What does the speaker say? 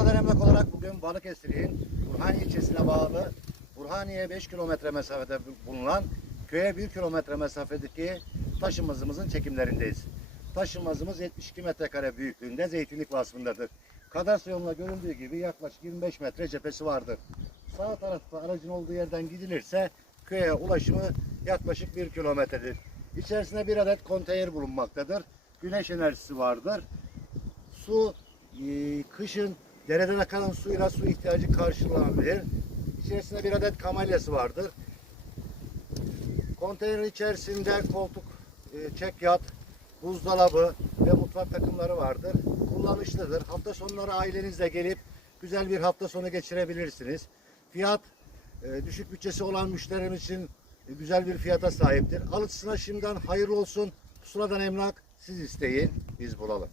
Pusula'dan emlak olarak bugün Balıkesir'in Burhaniye ilçesine bağlı Burhaniye 5 kilometre mesafede bulunan köye 1 kilometre mesafedeki taşımızımızın çekimlerindeyiz. Taşımazımız 72 metrekare büyüklüğünde zeytinlik vasfındadır. Kadastro yoluna görüldüğü gibi yaklaşık 25 metre cephesi vardır. Sağ tarafta aracın olduğu yerden gidilirse köye ulaşımı yaklaşık 1 kilometredir. İçerisinde bir adet konteyner bulunmaktadır. Güneş enerjisi vardır. Su e, kışın dereden akan suyla su ihtiyacı karşılanabilir. İçerisinde bir adet kamalyası vardır. Konteynerin içerisinde koltuk, e, çekyat, buzdolabı ve mutfak takımları vardır. Kullanışlıdır. Hafta sonları ailenizle gelip güzel bir hafta sonu geçirebilirsiniz. Fiyat e, düşük bütçesi olan müşterimiz için güzel bir fiyata sahiptir. Alıcısına şimdiden hayırlı olsun. Pusula'dan emlak siz isteyin, biz bulalım.